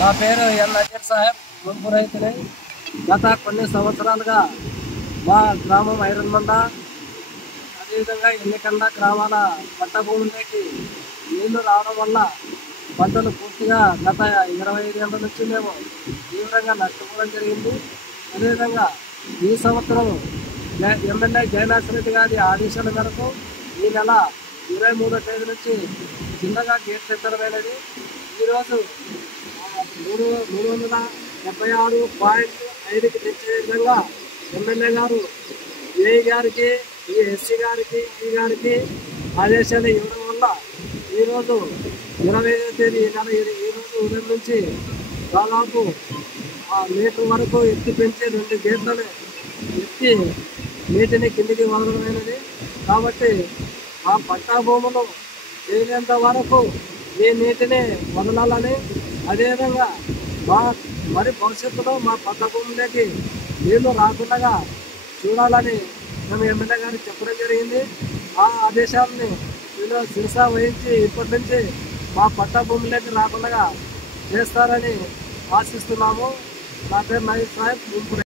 నా పేరు ఎన్ నజీర్ సాహెబ్, ముంపు రైతుని. గత కొన్ని సంవత్సరాలుగా మా గ్రామం ఐరన్మండ, అదేవిధంగా ఎన్నికండ గ్రామాల పంట భూముల్లోకి నీళ్లు రావడం వల్ల పంటలు పూర్తిగా గత 25 ఏళ్ళ నుంచి మేము తీవ్రంగా నష్టపోవడం జరిగింది. అదేవిధంగా ఈ సంవత్సరం ఎమ్మెల్యే జయనాథ్ రెడ్డి గారి ఆదేశాల మేరకు ఈ నెల 23వ తేదీ నుంచి చిన్నగా గేట్ ఎత్తడమైనది. ఈరోజు 376.5కి తెచ్చే విధంగా ఎమ్మెల్యే గారు ఏఈ గారికి, ఈ ఎస్సీ గారికి, ఈ గారికి ఆదేశాలు ఇవ్వడం వల్ల ఈరోజు 25వ తేదీ ఈ రోజు ఉదయం నుంచి దాదాపు మీటర్ వరకు ఎత్తి పెంచి 2 గేట్లను ఎత్తి నీటిని కిందికి వదలమైనది. కాబట్టి ఆ పట్టా భూములు తేలేంత వరకు ఈ నీటిని వదలాలని, అదేవిధంగా మరి భవిష్యత్తులో మా పట్టా భూములకి నీళ్లు రాకుండా చూడాలని మేము ఎమ్మెల్యే గారికి చెప్పడం జరిగింది. ఆ ఆదేశాలని వీళ్ళు శిరసా వహించి ఇప్పటి నుంచి మా పట్టా భూములకి రాకుండా చేస్తారని ఆశిస్తున్నాము. నా పేరు నజీర్ సాహెబ్, ముంపు.